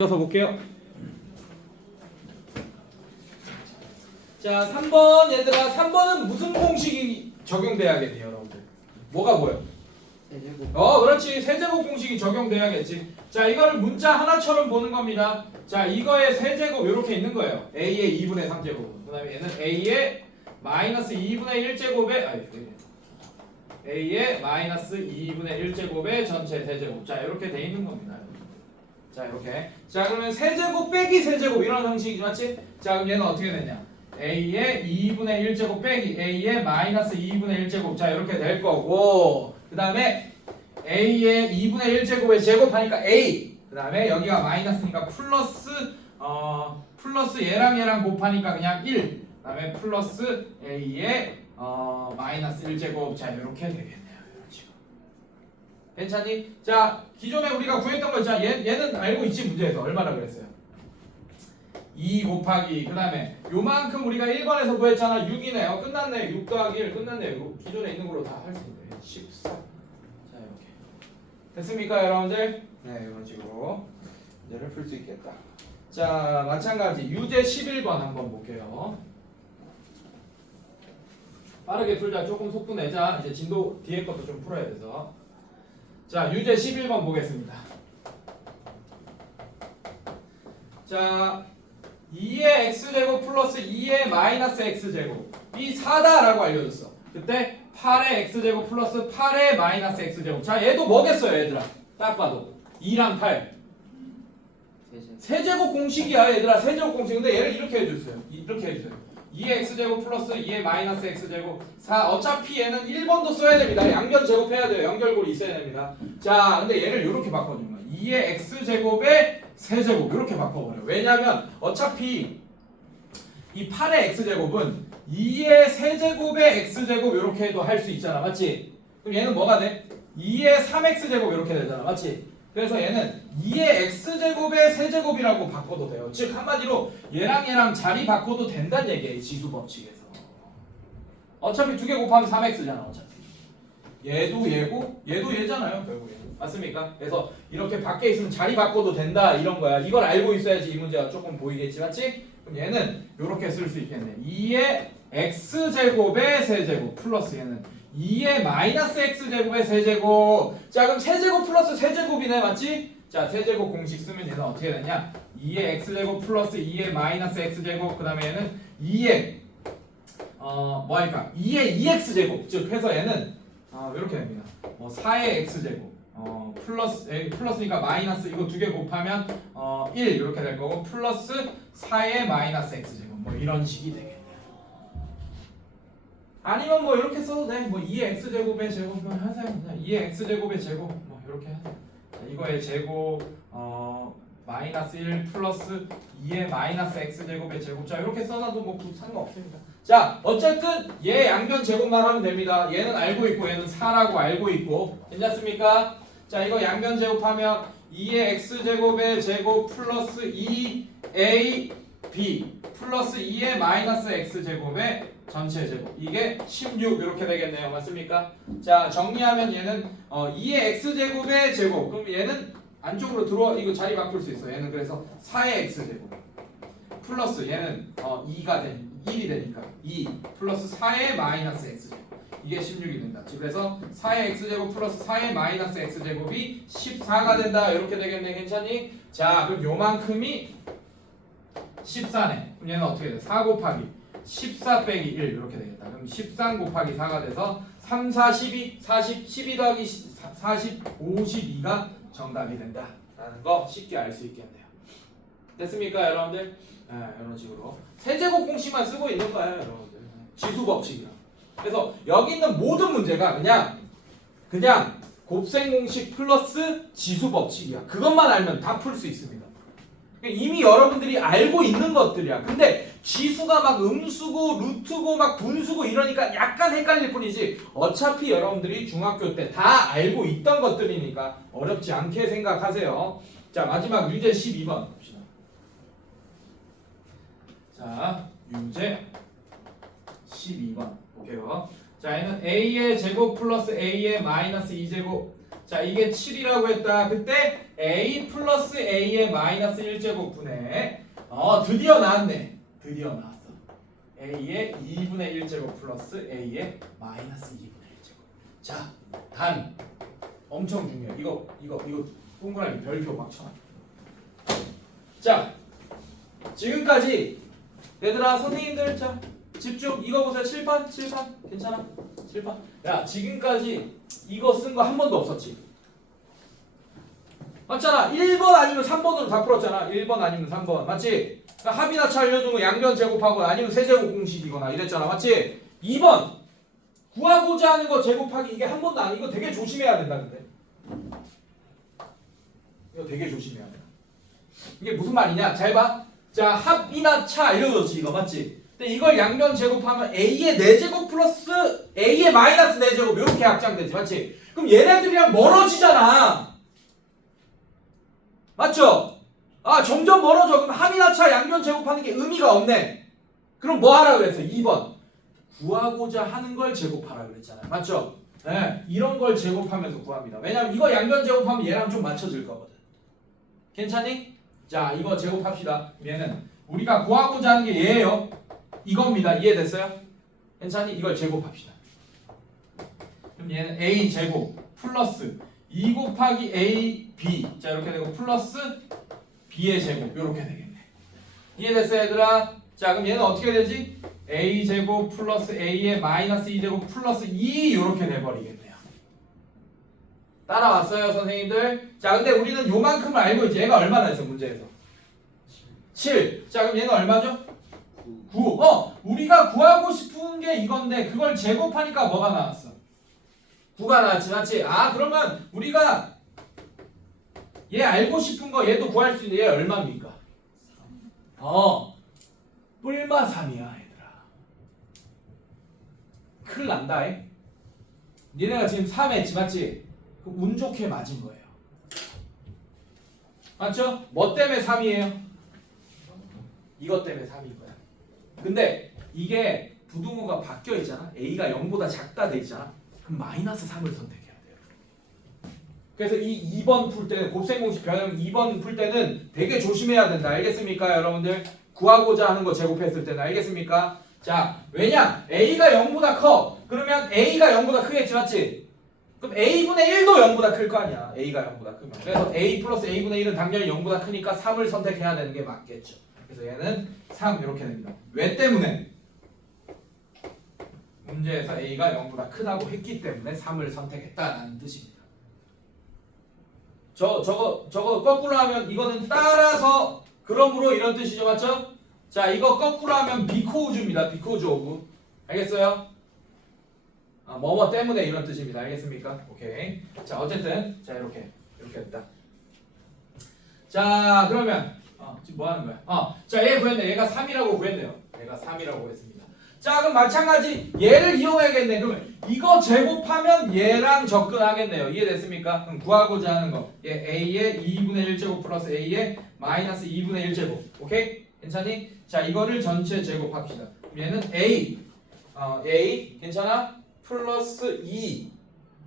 이어서 볼게요. 자, 3번 얘들아, 3번은 무슨 공식이 적용돼야겠니 여러분들? 뭐가 뭐예요? 세제곱. 그렇지. 세제곱 공식이 적용돼야겠지. 자, 이거를 문자 하나처럼 보는 겁니다. 자, 이거의 세제곱 이렇게 있는 거예요. a의 2분의 3제곱. 그 다음에 얘는 a의 마이너스 2분의 1제곱의 a의 마이너스 2분의 1제곱의 전체 세제곱. 자, 이렇게 돼 있는 겁니다. 자, 이렇게. 자, 그러면 세제곱 빼기 세제곱 이런 형식이지, 맞지? 자, 그럼 얘는 어떻게 되냐? a의 2분의 1제곱 빼기 a의 마이너스 2분의 1제곱. 자, 이렇게 될 거고, 그 다음에 a의 2분의 1제곱에 제곱하니까 a. 그 다음에 여기가 마이너스니까 플러스 플러스 얘랑 곱하니까 그냥 1. 그 다음에 플러스 a의 마이너스 1제곱. 자, 이렇게 되겠네요. 괜찮니? 자, 기존에 우리가 구했던 거 있잖아. 얘는 알고 있지, 문제에서. 얼마나 그랬어요? 2 곱하기, 그 다음에 요만큼 우리가 1번에서 구했잖아. 6이네요. 끝났네. 6 더하기 1 끝났네. 이거 기존에 있는 걸로 다 할 수 있네. 14. 자, 이렇게. 됐습니까, 여러분들? 네, 이런 식으로 문제를 풀 수 있겠다. 자, 마찬가지. 유제 11번 한번 볼게요. 빠르게 풀자. 조금 속도 내자. 이제 진도 뒤에 것도 좀 풀어야 돼서. 자, 유제 11번 보겠습니다. 자, 2의 x제곱 플러스 2의 마이너스 x제곱 이 4다라고 알려줬어. 그때 8의 x제곱 플러스 8의 마이너스 x제곱. 자, 얘도 뭐겠어요, 얘들아? 딱 봐도 2랑 8 세제곱 공식이야, 얘들아. 세제곱 공식. 근데 얘를 이렇게 해줬어요. 이렇게 해주세요. 2의 x제곱 플러스 2의 마이너스 x제곱 4. 어차피 얘는 1번도 써야 됩니다. 양변 제곱해야 돼요. 연결골이 있어야 됩니다. 자, 근데 얘를 이렇게 바꿔주는 거야. 2의 x제곱의 세제곱 이렇게 바꿔버려. 왜냐면 어차피 이 8의 x제곱은 2의 세제곱의 x제곱 이렇게 해도 할 수 있잖아. 맞지? 그럼 얘는 뭐가 돼? 2의 3x제곱 이렇게 되잖아. 맞지? 그래서 얘는 2의 x제곱의 세제곱이라고 바꿔도 돼요. 즉 한마디로 얘랑 자리 바꿔도 된다는 얘기예요. 지수 법칙에서. 어차피 두 개 곱하면 3x잖아. 어차피. 얘도 얘고 얘도 얘잖아요. 결국에. 맞습니까? 그래서 이렇게 밖에 있으면 자리 바꿔도 된다 이런 거야. 이걸 알고 있어야지 이 문제가 조금 보이겠지. 맞지? 그럼 얘는 이렇게 쓸 수 있겠네. 2의 x제곱의 세제곱 플러스 얘는 2의 마이너스 x제곱의 세제곱. 자, 그럼 세제곱 플러스 세제곱이네. 맞지? 자, 세제곱 공식 쓰면 얘는 어떻게 되냐? 2의 x제곱 플러스 2의 마이너스 x제곱. 그 다음에 얘는 2의 뭐 할까? 2의 2x제곱. 즉 해서 얘는 이렇게 됩니다. 4의 x제곱 플러스니까 마이너스 이거 두 개 곱하면 1 이렇게 될 거고 플러스 4의 마이너스 x제곱 뭐 이런 식이 되겠네요. 아니면 뭐 이렇게 써도 돼. 뭐 2의 x제곱의 제곱 뭐 하세요. 2의 x제곱의 제곱 뭐 이렇게 하세요. 이거의 제곱 마이너스 1 플러스 2의 마이너스 x제곱의 제곱. 자, 이렇게 써놔도 뭐 상관없습니다. 자, 어쨌든 얘 양변 제곱만 하면 됩니다. 얘는 알고 있고 얘는 4라고 알고 있고. 괜찮습니까? 자, 이거 양변 제곱하면 2의 x제곱의 제곱 플러스 2ab 플러스 2의 마이너스 x제곱의 전체 제곱. 이게 16 이렇게 되겠네요. 맞습니까? 자, 정리하면 얘는 2의 x제곱의 제곱. 그럼 얘는 안쪽으로 들어와. 이거 자리 바꿀 수 있어. 얘는 그래서 4의 x제곱 플러스 얘는 1이 되니까 2 플러스 4의 마이너스 x제곱. 이게 16이 된다. 그래서 4의 x제곱 플러스 4의 마이너스 x제곱이 14가 된다. 이렇게 되겠네. 괜찮니? 자, 그럼 요만큼이 14네. 그럼 얘는 어떻게 돼? 4 곱하기 14 빼기 1 이렇게 되겠다. 그럼 13 곱하기 4가 돼서 3, 4, 12, 40, 12 더하기 40, 52가 정답이 된다. 라는 거 쉽게 알 수 있겠네요. 됐습니까, 여러분들? 이런 식으로 세제곱 공식만 쓰고 있는 거예요, 여러분들. 지수 법칙이야. 그래서 여기 있는 모든 문제가 그냥 곱셈 공식 플러스 지수 법칙이야. 그것만 알면 다 풀 수 있습니다. 이미 여러분들이 알고 있는 것들이야. 근데 지수가 막 음수고 루트고 막 분수고 이러니까 약간 헷갈릴 뿐이지 어차피 여러분들이 중학교 때 다 알고 있던 것들이니까 어렵지 않게 생각하세요. 자, 마지막 유제 12번 봅시다. 자, 유제 12번 볼게요. 자, 얘는 a의 제곱 플러스 a의 마이너스 2제곱 자 이게 7이라고 했다. 그때 a 플러스 a의 마이너스 1제곱분의 드디어 나왔네. 드디어 나왔어. a의 2분의 1제곱 플러스 a의 마이너스 2분의 1제곱. 자, 단 엄청 중요해. 이거 동그라미 별표 막 쳐. 자, 지금까지 얘들아 선생님들 자 집중. 이거 보세요. 칠판 괜찮아? 칠판. 야 지금까지 이거 쓴 거 한 번도 없었지. 맞잖아. 1번 아니면 3번으로 다 풀었잖아. 1번 아니면 3번 맞지? 그러니까 합이나 차 알려준 거 양변 제곱하거나 아니면 세제곱 공식이거나 이랬잖아. 맞지? 2번 구하고자 하는 거 제곱하기 이게 한 번도 아니고 되게 조심해야 된다. 근데 이거 되게 조심해야 돼. 이게 무슨 말이냐? 잘 봐. 자 합이나 차 알려줬지 이거 맞지? 근데 이걸 양변 제곱하면 a의 4제곱 플러스 a의 마이너스 4제곱 이렇게 확장되지 맞지? 그럼 얘네들이랑 멀어지잖아. 맞죠? 아 점점 멀어져. 그럼 합이나 차 양변 제곱하는 게 의미가 없네. 그럼 뭐 하라 그랬어? 2번 구하고자 하는 걸 제곱하라 그랬잖아요. 맞죠? 네, 이런 걸 제곱하면서 구합니다. 왜냐면 이거 양변 제곱하면 얘랑 좀 맞춰질 거거든. 괜찮니? 자 이거 제곱합시다. 얘는 우리가 구하고자 하는 게 얘예요. 이겁니다. 이해됐어요? 괜찮니? 이걸 제곱합시다. 그럼 얘는 a 제곱 플러스 2 곱하기 a b 자 이렇게 되고 플러스 b의 제곱 이렇게 되겠네. 이해됐어요 얘들아? 자 그럼 얘는 어떻게 되지? a 제곱 플러스 a의 마이너스 2제곱 플러스 2 이렇게 돼버리겠네요. 따라왔어요 선생님들? 자 근데 우리는 요만큼을 알고 있지. 얘가 얼마나 했어 문제에서? 7. 자 그럼 얘는 얼마죠? 9. 우리가 구하고 싶은 게 이건데 그걸 제곱하니까 뭐가 나왔어? 9가 나왔지 맞지? 아 그러면 우리가 얘 알고 싶은 거 얘도 구할 수 있는데 얘 얼마입니까? 뿔마 3이야 얘들아. 큰일 난다. 니네가 지금 3 했지 맞지? 그럼 운 좋게 맞은 거예요. 맞죠? 뭐 때문에 3이에요? 이것 때문에 3인 거야. 근데 이게 부등호가 바뀌어 있잖아. a가 0보다 작다 돼 있잖아. 그럼 마이너스 3을 선택해야 돼요. 그래서 이 2번 풀 때는 곱셈공식 변형 2번 풀 때는 되게 조심해야 된다. 알겠습니까 여러분들? 구하고자 하는 거 제곱했을 때는 알겠습니까? 자 왜냐? a가 0보다 커. 그러면 a가 0보다 크겠지 맞지? 그럼 a분의 1도 0보다 클 거 아니야. a가 0보다 크면. 그래서 a 플러스 a분의 1은 당연히 0보다 크니까 3을 선택해야 되는 게 맞겠죠. 그래서 얘는 3 이렇게 됩니다. 왜 때문에? 문제에서 a가 0보다 크다고 했기 때문에 3을 선택했다는 뜻입니다. 저거 거꾸로 하면 이거는 따라서 그러므로 이런 뜻이죠. 맞죠? 자 이거 거꾸로 하면 because because of. 알겠어요? 뭐뭐 때문에 이런 뜻입니다. 알겠습니까? 오케이. 자 어쨌든 자 이렇게 됐다. 자 그러면 지금 뭐 하는 거야? 자 얘 구했네. 얘가 3이라고 구했네요. 얘가 3이라고 했습니다. 자 그럼 마찬가지 얘를 이용해야겠네. 그러면 이거 제곱하면 얘랑 접근하겠네요. 이해됐습니까? 그럼 구하고자 하는 거 얘 a의 2분의 1제곱 플러스 a의 마이너스 2분의 1제곱. 오케이? 괜찮니? 자 이거를 전체 제곱합시다. 그럼 얘는 a 괜찮아? 플러스 2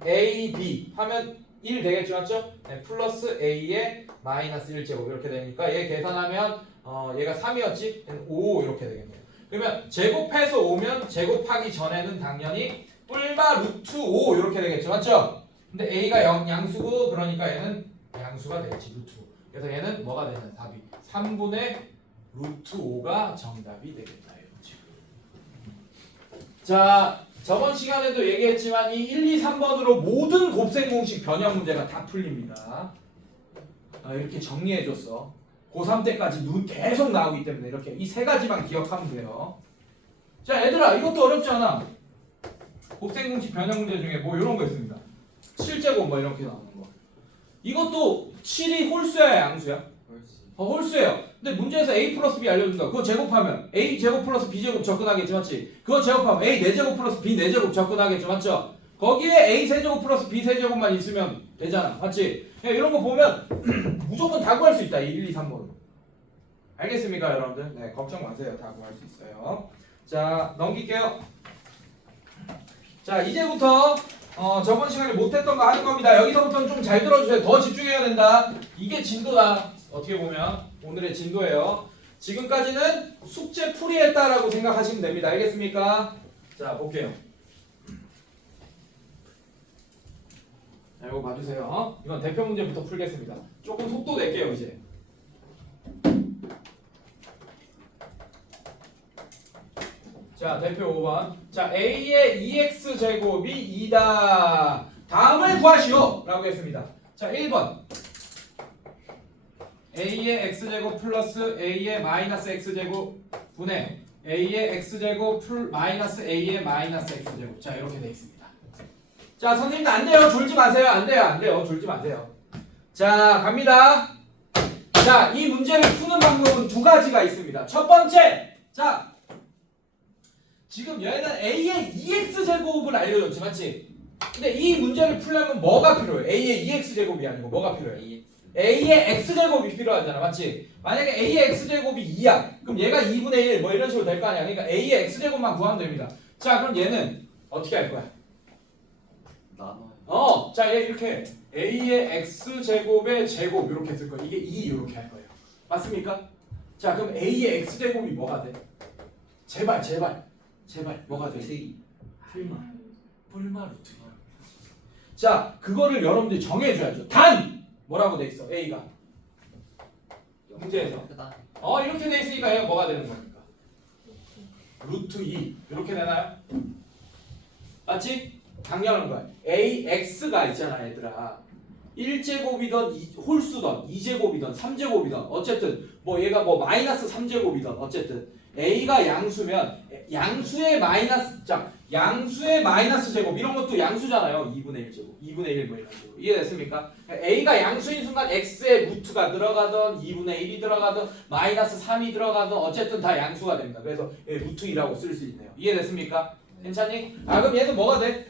ab 하면 1 되겠죠 맞죠? 네, 플러스 a의 마이너스 1제곱 이렇게 되니까 얘 계산하면 얘가 3이었지? 5 이렇게 되겠네요. 그러면 제곱해서 오면 제곱하기 전에는 당연히 뿔마 루트 5 이렇게 되겠죠 맞죠? 근데 a가 양수고 그러니까 얘는 양수가 되겠지 루트 5. 그래서 얘는 뭐가 되냐 답이 3분의 루트 5가 정답이 되겠다 이거지. 자 저번 시간에도 얘기했지만 이 1, 2, 3번으로 모든 곱셈 공식 변형 문제가 다 풀립니다. 이렇게 정리해줬어. 고3 때까지 계속 나오기 때문에 이렇게 이 세 가지만 기억하면 돼요. 자 얘들아 이것도 어렵지 않아. 곱셈 공식 변형 문제 중에 뭐 이런 거 있습니다. 7제곱 뭐 이렇게 나오는 거. 이것도 7이 홀수야 양수야? 홀수예요. 근데 문제에서 a 플러스 b 알려준다. 그거 제곱하면 a 제곱 플러스 b 제곱 접근하겠지 맞지? 그거 제곱하면 a 4제곱 플러스 b 4제곱 접근하겠죠 맞죠? 거기에 a 세제곱 플러스 b 세제곱만 있으면 되잖아 맞지? 이런 거 보면 무조건 다 구할 수 있다. 이 1, 2, 3번. 알겠습니까 여러분들? 네 걱정 마세요. 다 구할 수 있어요. 자 넘길게요. 자 이제부터 저번 시간에 못했던 거 하는 겁니다. 여기서부터는 좀 잘 들어주세요. 더 집중해야 된다. 이게 진도다. 어떻게 보면 오늘의 진도예요. 지금까지는 숙제 풀이했다라고 생각하시면 됩니다. 알겠습니까? 자, 볼게요. 자, 이거 봐주세요. 이건 대표 문제부터 풀겠습니다. 조금 속도 낼게요, 이제. 자, 대표 5번. 자, A의 2x 제곱이 2다. 다음을 구하시오! 라고 했습니다. 자, 1번. A의 x제곱 플러스 A의 마이너스 x제곱 분의 A의 x제곱 마이너스 A의 마이너스 x제곱. 자, 이렇게 돼 있습니다. 자, 선생님도 안 돼요. 졸지 마세요. 안 돼요. 안 돼요. 졸지 마세요. 자, 갑니다. 자, 이 문제를 푸는 방법은 두 가지가 있습니다. 첫 번째. 자, 지금 얘는 A의 2x제곱을 알려줬지, 맞지? 근데 이 문제를 풀려면 뭐가 필요해? A의 2x제곱이 아니고 뭐가 필요해? A의 x제곱이 필요하잖아, 맞지? 만약에 A의 x제곱이 2야 그럼 얘가 2분의 1 뭐 이런 식으로 될 거 아니야. 그러니까 A의 x제곱만 구하면 됩니다. 자, 그럼 얘는 어떻게 할 거야? 나눠요. 자, 얘 이렇게 A의 x제곱의 제곱 이렇게 쓸 거야. 이게 2 이렇게 할 거예요. 맞습니까? 자, 그럼 A의 x제곱이 뭐가 돼? 제발 뭐가 돼? 뿔마 루트. 자, 그거를 여러분들이 정해줘야죠. 단 뭐라고 돼 있어? A가 문제에서 이렇게 돼 있으니까 얘가 뭐가 되는 겁니까? 루트 2 이렇게 되나요? 맞지? 당연한 거야. AX가 있잖아, 얘들아. 1제곱이던 홀수던 2제곱이던 3제곱이던 어쨌든 뭐 얘가 뭐 마이너스 3제곱이던 어쨌든 A가 양수면 양수의 마이너스 양수의 마이너스 제곱 이런 것도 양수잖아요. 2분의 1 제곱 2분의 1 뭐 이런 식으로 이해됐습니까? A가 양수인 순간 X의 루트가 들어가던 2분의 1이 들어가던 마이너스 3이 들어가던 어쨌든 다 양수가 됩니다. 그래서 루트 2라고 쓸 수 있네요. 이해됐습니까? 괜찮니? 그럼 얘는 뭐가 돼?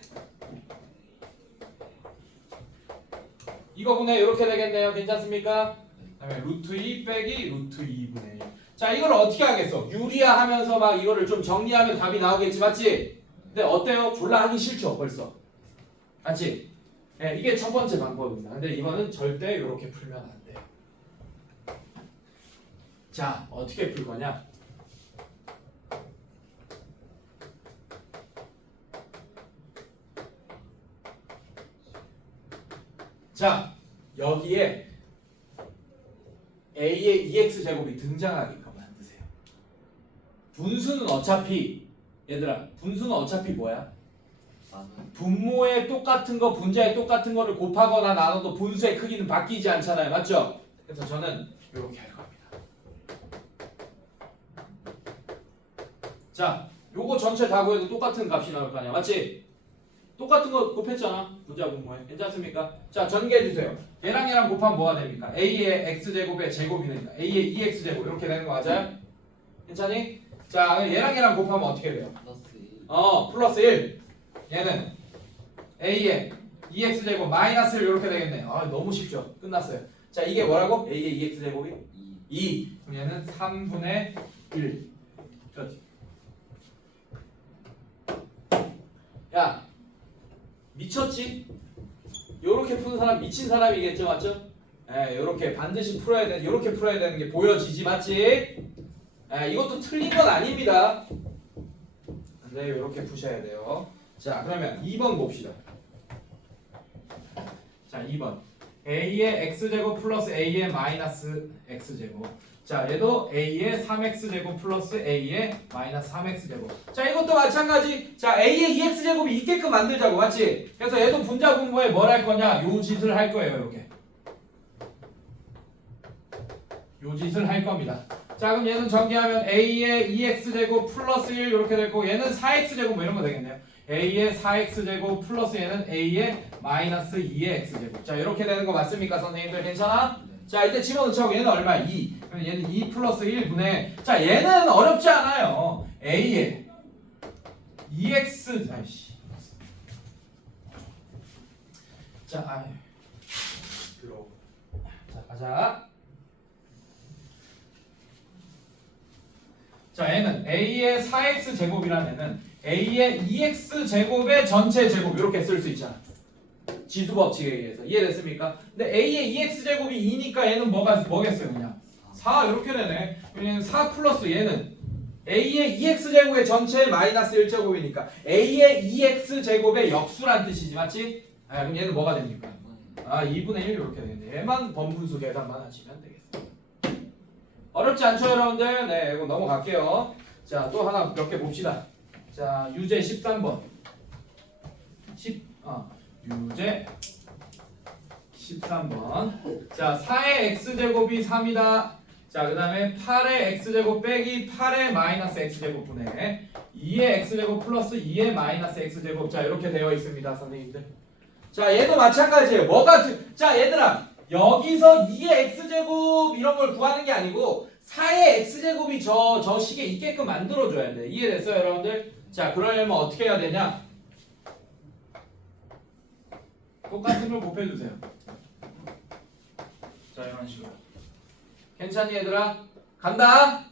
이거분의 이렇게 되겠네요. 괜찮습니까? 그다음에 루트 2 빼기 루트 2분의 1. 자, 이걸 어떻게 하겠어? 유리화하면서 막 이거를 좀 정리하면 답이 나오겠지, 맞지? 근데 어때요? 졸라 하기 싫죠, 벌써. 맞지? 네, 이게 첫 번째 방법입니다. 근데 이거는 절대 이렇게 풀면 안 돼요. 자, 어떻게 풀 거냐? 자, 여기에 A의 2x제곱이 등장하게끔 만드세요. 분수는 어차피 얘들아, 분수는 어차피 뭐야? 분모에 똑같은 거, 분자에 똑같은 거를 곱하거나 나눠도 분수의 크기는 바뀌지 않잖아요. 맞죠? 그래서 저는 이렇게 할 겁니다. 자, 요거 전체 다 구해도 똑같은 값이 나올 거 아니야. 맞지? 똑같은 거 곱했잖아. 분자 분모에. 괜찮습니까? 자, 전개해주세요. 얘랑 곱하면 뭐가 됩니까? A의 x제곱의 제곱이 되니까 A의 2x제곱 이렇게 되는 거 맞아요? 괜찮니? 자, 얘랑 곱하면 어떻게 돼요? 플러스 1. 얘는 A의 2x제곱 마이너스 1 이렇게 되겠네. 너무 쉽죠? 끝났어요. 자, 이게 뭐라고? A의 2x제곱이? 2. 그럼 얘는 3분의 1. 그렇지. 야, 미쳤지? 요렇게 푸는 사람 미친 사람이겠죠, 맞죠? 요렇게 반드시 풀어야 되는, 요렇게 풀어야 되는 게 보여지지, 맞지? 이것도 틀린 건 아닙니다. 근데 요렇게 푸셔야 돼요. 자, 그러면 2번 봅시다. 자, 2번. A의 x제곱 플러스 A의 마이너스 x제곱. 자, 얘도 A의 3x제곱 플러스 A의 마이너스 3x제곱. 자, 이것도 마찬가지. 자, A의 2x제곱이 있게끔 만들자고, 맞지? 그래서 얘도 분자 분모에 뭘 할 거냐? 요 짓을 할 거예요, 이렇게. 요 짓을 할 겁니다. 자, 그럼 얘는 전개하면 A의 2x제곱 플러스 1 이렇게 되고 얘는 4x제곱 뭐 이런 거 되겠네요. A의 4x제곱 플러스 얘는 A의 마이너스 2의 x제곱. 자, 이렇게 되는 거 맞습니까, 선생님들? 괜찮아? 자, 이제 집어넣자고 얘는 얼마야? 2. 그럼 얘는 2 플러스 1분의 자, 얘는 어렵지 않아요. A의 2x 아이씨. 자, 들어. 자, 가자. 자, 얘는 A의 4x 제곱이라는 애는 a의 2x 제곱의 전체 제곱 이렇게 쓸 수 있잖아. 지수 법칙에 의해서 이해됐습니까? 근데 a의 2x 제곱이 2니까 얘는 뭐겠어요 그냥 4 이렇게 되네. 그냥 4 플러스 얘는 a의 2x 제곱의 전체 마이너스 1제곱이니까 a의 2x 제곱의 역수란 뜻이지 맞지? 아 그럼 얘는 뭐가 됩니까? 아 2분의 1 이렇게 되겠네. 얘만 번분수 계산만 하시면 되겠어. 어렵지 않죠 여러분들? 네 이거 넘어갈게요. 자 또 하나 몇 개 봅시다. 자 유제 13번 유제 13번 자 4의 x제곱이 3이다. 자 그 다음에 8의 x제곱 빼기 8의 마이너스 x제곱 분의 2의 x제곱 플러스 2의 마이너스 x제곱 자 이렇게 되어 있습니다 선생님들. 자 얘도 마찬가지예요. 자 얘들아 여기서 2의 x제곱 이런 걸 구하는 게 아니고 4의 x제곱이 저 식에 있게끔 만들어줘야 돼. 이해됐어요 여러분들? 자 그러려면 어떻게 해야 되냐? 똑같은 걸 곱해주세요. 자 이런 식으로. 괜찮니 얘들아? 간다.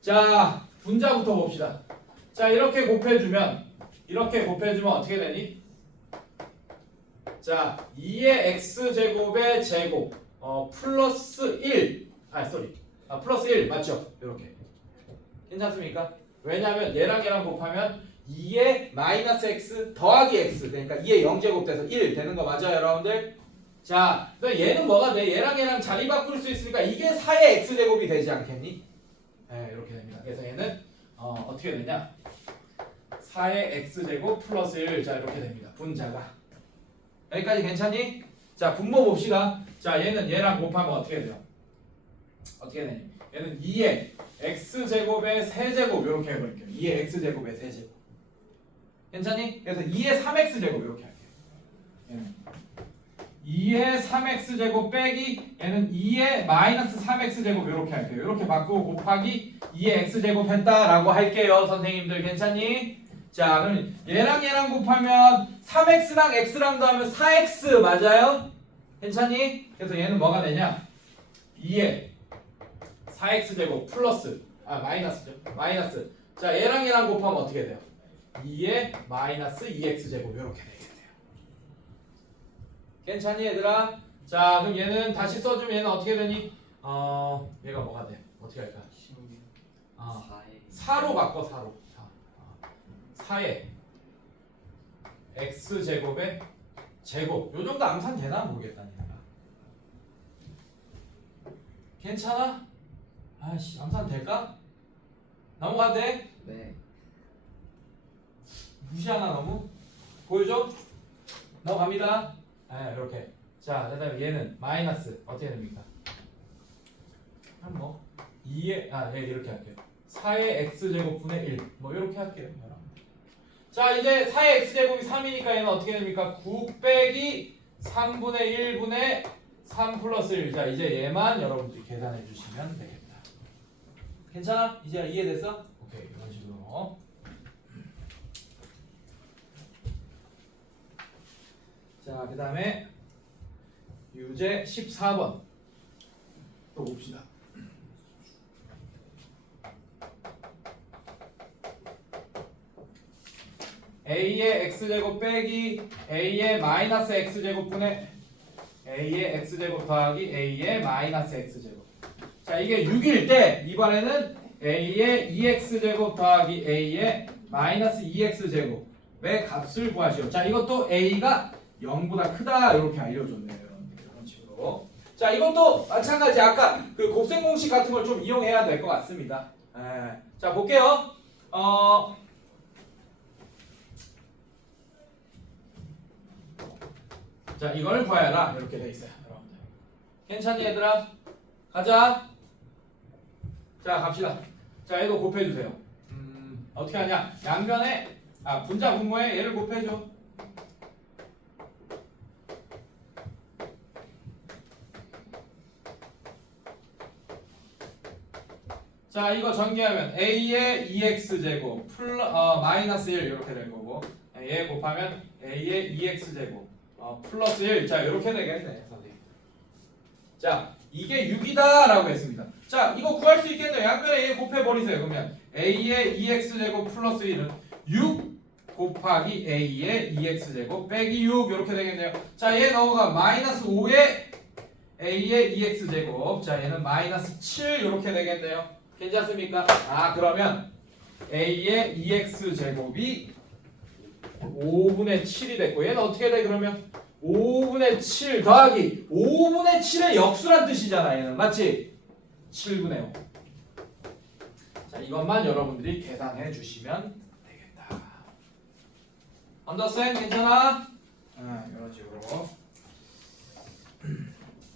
자 분자부터 봅시다. 자 이렇게 곱해주면 어떻게 되니? 자 2의 x제곱의 제곱 플러스 1 플러스 1 맞죠? 이렇게 괜찮습니까? 왜냐하면 얘랑 곱하면 2의 마이너스 x 더하기 x 그러니까 2의 0제곱 돼서 1 되는 거 맞아요 여러분들? 자 얘는 뭐가 돼? 얘랑 자리 바꿀 수 있으니까 이게 4의 x제곱이 되지 않겠니? 네 이렇게 됩니다. 그래서 얘는 어떻게 되냐? 4의 x제곱 플러스 1 자 이렇게 됩니다. 분자가 여기까지 괜찮니? 자 분모 봅시다. 자 얘는 얘랑 곱하면 어떻게 돼요? 어떻게 되니? 얘는 2의 x제곱의 세제곱 이렇게 해버릴게요. 2의 x제곱의 세제곱 괜찮니? 그래서 2의 3x제곱 이렇게 할게요. 얘는 2의 3x제곱 빼기 얘는 2의 마이너스 3x제곱 이렇게 할게요. 이렇게 바꾸고 곱하기 2의 x제곱 했다라고 할게요. 선생님들 괜찮니? 자 그럼 얘랑 곱하면 3x랑 x랑 더하면 4x 맞아요? 괜찮니? 그래서 얘는 뭐가 되냐? 2의 4x제곱 플러스 마이너스죠. 마이너스 자 얘랑 곱하면 어떻게 돼요? 2의 마이너스 2x제곱 이렇게 되겠네요. 괜찮니 얘들아? 자 그럼 얘는 다시 써주면 얘는 어떻게 되니? 얘가 뭐가 돼? 어떻게 할까? 4로 바꿔 4로 4의 x제곱의 제곱 요 정도 암산 되나 모르겠다니까. 괜찮아? 아이씨 암산 될까? 넘어가도 돼? 네. 무시하나 너무? 보여줘? 넘어갑니다. 네, 이렇게. 자, 그 다음에 얘는 마이너스 어떻게 됩니까? 뭐 2의 이렇게 할게요. 4의 x제곱분의 1. 뭐 이렇게 할게요. 자, 이제 4의 x제곱이 3이니까 얘는 어떻게 됩니까? 9 빼기 3분의 1분의 3 플러스 1. 자, 이제 얘만 여러분들이 계산해 주시면 되겠다. 괜찮아? 이제 이해됐어? 오케이. 이런 식으로. 자, 그 다음에 유제 14번 또 봅시다. a의 x제곱 빼기 a의 마이너스 x제곱분의 a의 x제곱 더하기 a의 마이너스 x제곱. 자, 이게 6일 때 이번에는 a의 2x제곱 더하기 a의 마이너스 2x제곱의 값을 구하시오. 자, 이것도 a가 0보다 크다 이렇게 알려줬네요. 이런 식으로. 자, 이것도 마찬가지 아까 그 곱셈 공식 같은 걸 좀 이용해야 될 것 같습니다. 자, 볼게요. 자, 이걸 구하여라 이렇게 돼 있어요, 여러분들. 괜찮니 얘들아? 가자. 자, 갑시다. 자, 얘도 곱해주세요. 어떻게 하냐? 양변에 분자 분모에 얘를 곱해줘. 자, 이거 전개하면 a의 2x제곱 마이너스 1 이렇게 될 거고 얘 곱하면 a의 2x제곱 플러스 1. 자, 이렇게 되겠네, 선생님. 자, 이게 6이다 라고 했습니다. 자, 이거 구할 수 있겠네요. 양변에 얘 곱해버리세요. 그러면 a의 2x제곱 플러스 1은 6 곱하기 a의 2x제곱 빼기 6 이렇게 되겠네요. 자, 얘 넘어가 마이너스 5의 a의 2x제곱. 자, 얘는 마이너스 7 이렇게 되겠네요. 괜찮습니까? 아, 그러면 a의 2x제곱이 5분의 7이 됐고 얘는 어떻게 돼 그러면? 5분의 7 더하기 5분의 7의 역수란 뜻이잖아 얘는. 맞지? 7분의 5. 자, 이것만 여러분들이 계산해 주시면 되겠다. 언더스탠 괜찮아? 이런 식으로.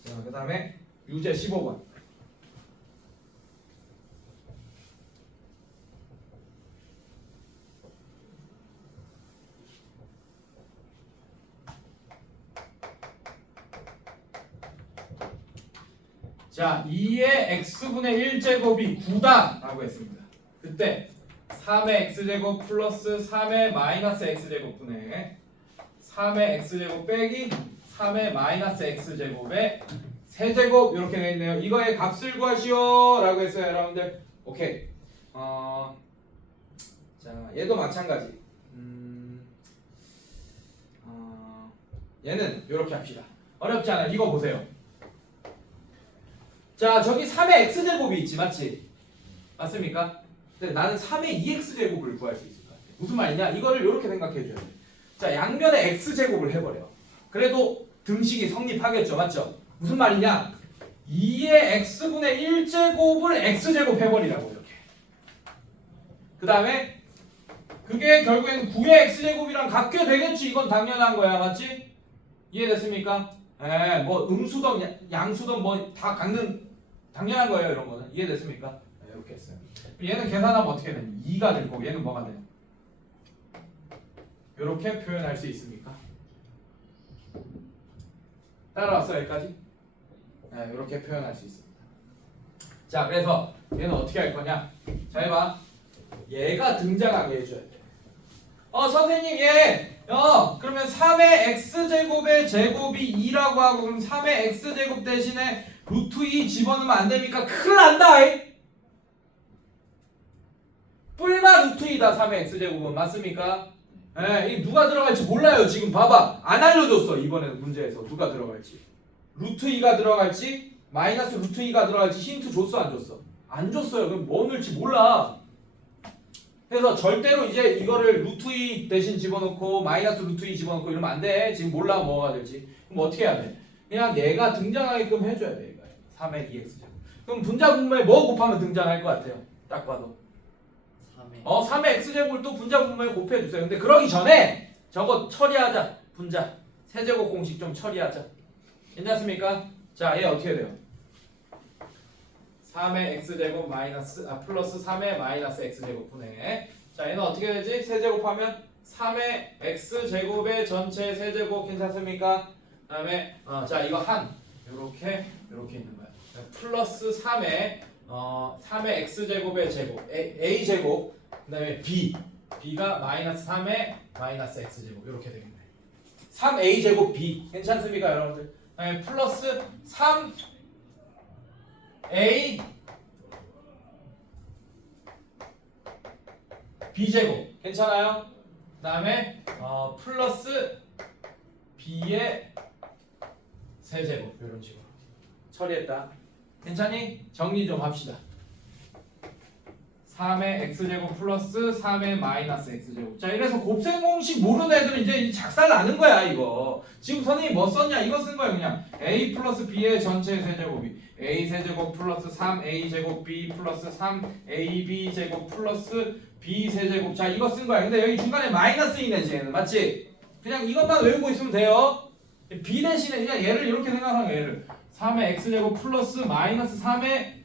자, 그 다음에 유제 15번. 자, 2의 x분의 1제곱이 9다 라고 했습니다. 그때 3의 x제곱 플러스 3의 마이너스 x제곱 분의 3의 x제곱 빼기 3의 마이너스 x제곱의 세제곱 이렇게 되어 있네요. 이거의 값을 구하시오 라고 했어요 여러분들. 오케이. 자, 얘도 마찬가지. 얘는 이렇게 합시다. 어렵지 않아요. 이거 보세요. 자, 저기 3의 x제곱이 있지, 맞지? 맞습니까? 근데 나는 3의 2x제곱을 구할 수 있을 것 같아. 무슨 말이냐? 이거를 이렇게 생각해줘야 돼. 자, 양면에 x제곱을 해버려. 그래도 등식이 성립하겠죠, 맞죠? 무슨 말이냐? 2의 x분의 1제곱을 x제곱 해버리라고 이렇게. 그 다음에 그게 결국에는 9의 x제곱이랑 같게 되겠지. 이건 당연한 거야, 맞지? 이해됐습니까? 뭐 음수든 양수든 뭐 다 갖는 당연한 거예요. 이런 거는 이해됐습니까? 이렇게 했어요. 얘는 계산하면 어떻게 되냐? 2가 될 거고 얘는 뭐가 돼요? 이렇게 표현할 수 있습니까? 따라왔어요 여기까지? 이렇게 표현할 수 있습니다. 자, 그래서 얘는 어떻게 할 거냐? 잘 봐. 얘가 등장하게 해줘야 돼. 선생님 그러면 3의 x제곱의 제곱이 2라고 하고 그럼 3의 x제곱 대신에 루트 2 집어넣으면 안 됩니까? 큰일 난다! 뿔마 루트 2다 3의 x제곱은. 맞습니까? 이 누가 들어갈지 몰라요. 지금 봐봐. 안 알려줬어. 이번에 문제에서 누가 들어갈지. 루트 2가 들어갈지 마이너스 루트 2가 들어갈지 힌트 줬어 안 줬어? 안 줬어요. 그럼 뭐 넣을지 몰라. 그래서 절대로 이제 이거를 루트 2 대신 집어넣고 마이너스 루트 2 집어넣고 이러면 안 돼. 지금 몰라 뭐가 될지. 그럼 어떻게 해야 돼? 그냥 얘가 등장하게끔 해줘야 돼. 얘가 3의 2x제곱. 그럼 분자 분모에 뭐 곱하면 등장할 것 같아요? 딱 봐도 3의 x제곱을 또 분자 분모에 곱해주세요. 근데 그러기 전에 저거 처리하자. 분자 세제곱 공식 좀 처리하자. 괜찮습니까? 자, 얘 어떻게 돼요? 3의 x제곱 플러스 3의 마이너스 x제곱 분의. 자, 얘는 어떻게 되지? 세제곱하면 3의 x제곱의 전체 세제곱. 괜찮습니까? 그 다음에 자, 이거 요렇게 있는 거야. 플러스 3의 x제곱의 제곱 a제곱. 그 다음에 b가 마이너스 3의 마이너스 x제곱 이렇게 되겠네. 3a제곱 b. 괜찮습니까 여러분들? 그 다음에 플러스 3a b제곱. 괜찮아요? 그 다음에 플러스 b의 세제곱 이런 식으로 처리했다. 괜찮니? 정리 좀 합시다. 3의 x제곱 플러스 3의 마이너스 x제곱. 자, 이래서 곱셈 공식 모르는 애들은 이제 작살 나는 거야 이거. 지금 선생님이 뭐 썼냐? 이거 쓴 거야 그냥. a 플러스 b의 전체 세제곱이 a 세제곱 플러스 3a 제곱 b 플러스 3ab 제곱 플러스 b 세제곱. 자, 이거 쓴 거야. 근데 여기 중간에 마이너스 이네 쟤는. 맞지? 그냥 이것만 외우고 있으면 돼요. b 대신에 그냥 얘를 이렇게 생각하는 거야. 얘를 3의 x제곱 플러스 마이너스 3의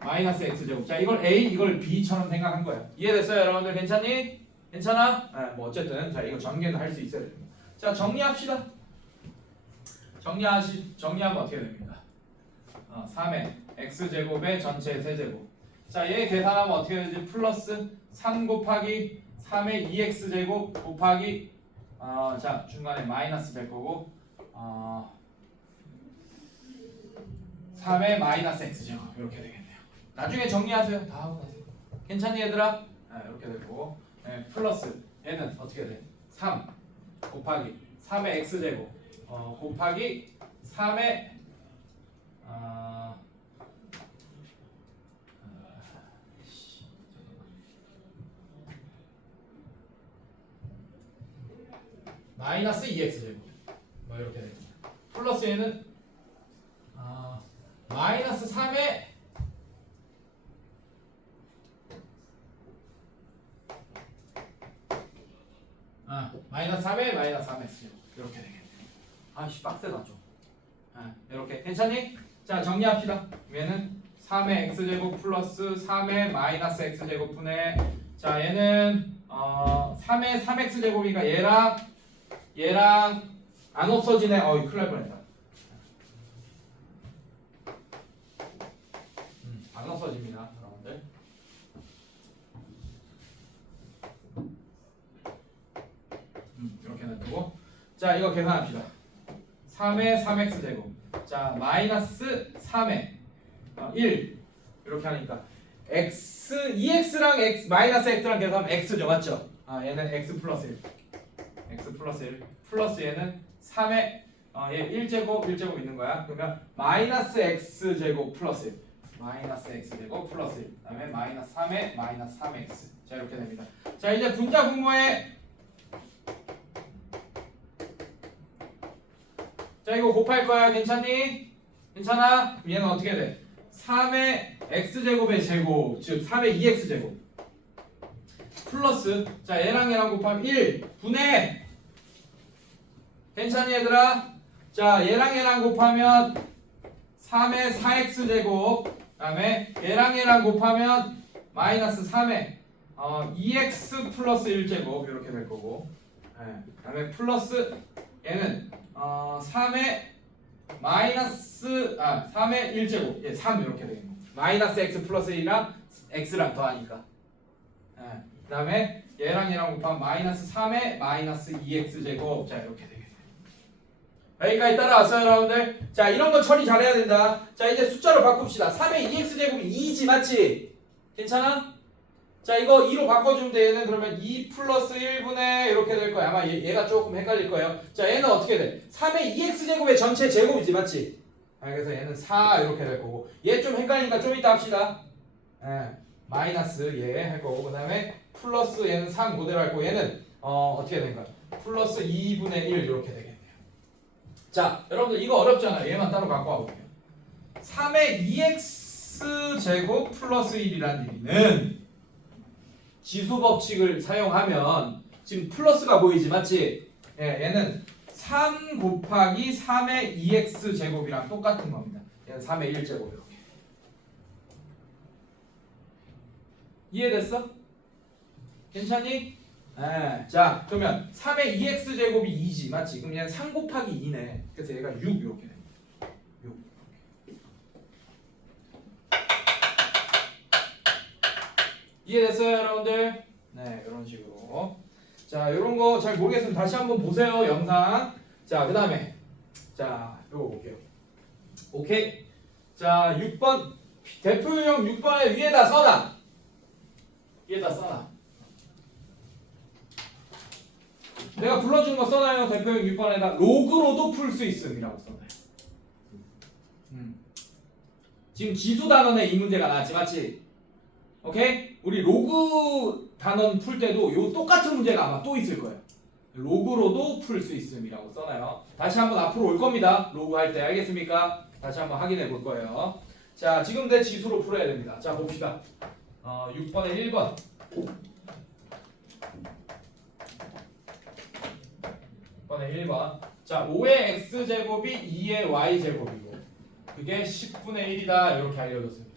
마이너스 x제곱. 자, 이걸 a 이걸 b처럼 생각한 거야. 이해됐어요 여러분들? 괜찮니? 괜찮아? 뭐 어쨌든 자, 이거 전개는 할 수 있어야 됩니다. 자, 정리합시다. 정리하면 어떻게 됩니까? 3의 x제곱의 전체 세제곱. 자, 얘 계산하면 어떻게 되지? 플러스 3 곱하기 3의 2x제곱 곱하기 자, 중간에 마이너스 될 거고 3의 마이너스 x제곱 이렇게 되겠네요. 나중에 정리하세요. 다 하고 나서. 괜찮니 얘들아? 이렇게 되고 플러스 얘는 어떻게 돼? 3 곱하기 3의 x제곱 곱하기 3의 마이너스 2x제곱 뭐 이렇게 됩니다. 플러스 얘는 마이너스 3의 마이너스 3의 마이너스 3x 이렇게 되겠네요. 아씨 빡세다 좀. 이렇게 괜찮니? 자 정리합시다. 얘는 3의 x제곱 플러스 3의 마이너스 x제곱 분의 자 얘는 3의 3x제곱이니까 얘랑 안 없어지네. 큰일 날 뻔했다. 안 없어집니다. 여러분들. 이렇게 놔두고 자 이거 계산합시다. 3의 3x제곱 자 마이너스 3의 1 이렇게 하니까 x 2x랑 x 마이너스 x랑 계산하면 x죠 맞죠? 얘는 x 플러스 1 x 플러스 1 플러스 얘는 3의 얘 1제곱 1제곱 있는 거야. 그러면 마이너스 x제곱 플러스 1 마이너스 x제곱 플러스 1 그다음에 마이너스 3의 마이너스 3x 자 이렇게 됩니다. 자 이제 분자 분모에 자 이거 곱할 거야. 괜찮니? 괜찮아? 얘는 어떻게 돼? 3의 x제곱의 제곱 즉 3의 2x제곱 플러스 자 얘랑 곱하면 1 분의 괜찮니 얘들아? 자 얘랑 곱하면 3의 4x제곱 그 다음에 얘랑 곱하면 마이너스 3의 2x 플러스 1제곱 이렇게 될 거고 그 다음에 플러스 얘는 3의 마이너스 3의 1제곱 3 이렇게 되겠네. 마이너스 x 플러스 1이랑 x랑 더하니까 그 다음에 얘랑 곱하면 마이너스 3의 마이너스 2x제곱 자 이렇게 되겠네. 여기까지 따라왔어요 여러분들? 자 이런 거 처리 잘해야 된다. 자 이제 숫자로 바꿉시다. 3의 2x제곱이 2지 맞지? 괜찮아? 자 이거 2로 바꿔주면 돼. 얘는 그러면 2 플러스 1분의 이렇게 될 거야. 아마 얘가 조금 헷갈릴 거예요. 자 얘는 어떻게 돼? 3의 2x제곱의 전체 제곱이지 맞지? 그래서 얘는 4 이렇게 될 거고 얘 좀 헷갈리니까 좀 이따 합시다. 마이너스 얘 할 거고 그 다음에 플러스 얘는 3 그대로 할 거고 얘는 어떻게 되는가? 플러스 2분의 1 이렇게 되겠네요. 자 여러분들 이거 어렵잖아요. 얘만 따로 갖고 와볼게요. 3의 2x제곱 플러스 1이라는 얘기는 지수 법칙을 사용하면 지금 플러스가 보이지 맞지? 얘는 3 곱하기 3의 2x 제곱이랑 똑같은 겁니다. 얘는 3의 1제곱 이렇게. 이해됐어? 괜찮니? 자 그러면 3의 2x 제곱이 2지 맞지? 그럼 얘는 3 곱하기 2네. 그래서 얘가 6 이렇게 됩니다. 6. 이해됐어요 여러분들? 네 이런 식으로 자 이런 거 잘 모르겠으면 다시 한번 보세요 영상. 자 그 다음에 자 요거 볼게요. 오케이 자 6번 대표 유형 6번에 위에다 써놔. 내가 불러준 거 써놔요. 대표 유형 6번에다 로그로도 풀 수 있음이라고 써놔요. 지금 지수 단원에 이 문제가 나왔지 맞지? 오케이? 우리 로그 단원 풀 때도 요 똑같은 문제가 아마 또 있을 거예요. 로그로도 풀 수 있음이라고 써놔요. 다시 한번 앞으로 올 겁니다. 로그 할 때 알겠습니까? 다시 한번 확인해 볼 거예요. 자 지금 내 지수로 풀어야 됩니다. 자 봅시다. 6번에 1번 6번에 1번 자 5의 x제곱이 2의 y제곱이고 그게 10분의 1이다 이렇게 알려줬습니다.